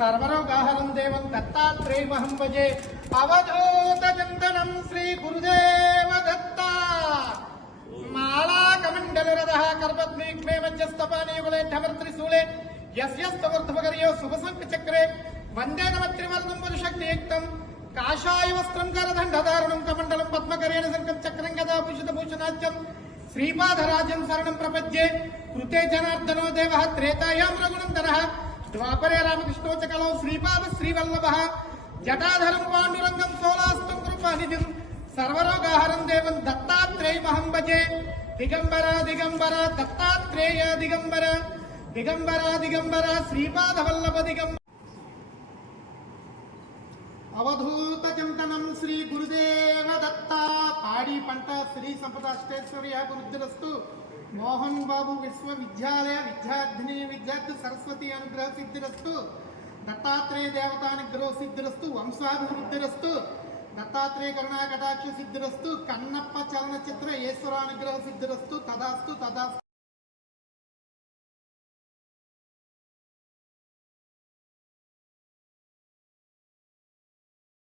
सर्वरोगाहरं देवं दत्तात्रेयमहं भजे अवधूतचिन्तनं श्री गुरुदेव दत्ता मालाकमण्डलरथः कर्पद्वीक्ष्मे मध्यस्थपानीयुगले ढमर्त्रिशूले यस्यस्तवर्धवगर्यो शुभशङ्खचक्रे वन्दे नमत्रिवर्धं वरुशक्तियुक्तं काषायवस्त्रं करदण्डधारणं कमण्डलं पद्मकरेण शङ्खं चक्रं गदाभूषितभूषणाच्यं श्रीपादराजं शरणं प्रपद्ये कृते जनार्दनो देवः त्रेतायां रघुनन्दनः द्वापरे रामकृष्णो च कलौ श्रीपाद श्रीवल्लभः जटाधरं पाण्डुरङ्गं सोलास्तं कृपानिधिं सर्वरोगाहरं देवं दत्तात्रेयमहं भजे दिगंबरा दिगंबरा दत्तात्रेय दिगंबरा दिगंबरा दिगंबरा श्रीपादवल्लभ दिगंबर अवधूत चिंतनं श्री गुरुदेव दत्ता पाड़ी पंट श्री संपदाष्टेश्वर्य गुरुद्रस्तु मोहन बाबू विश्वविद्यालय विद्यार्थिनी विद्यार्थी सरस्वती अनुग्रह सिद्धिरस्तु दत्तात्रेय देवतानुग्रह सिद्धिरस्तु वंशाभिवृद्धिरस्तु दत्तात्रेय करुणा कटाक्ष सिद्धिरस्तु कन्नप्प चलनचित्र ईश्वरानुग्रह सिद्धिरस्तु तदास्तु तदास्तु।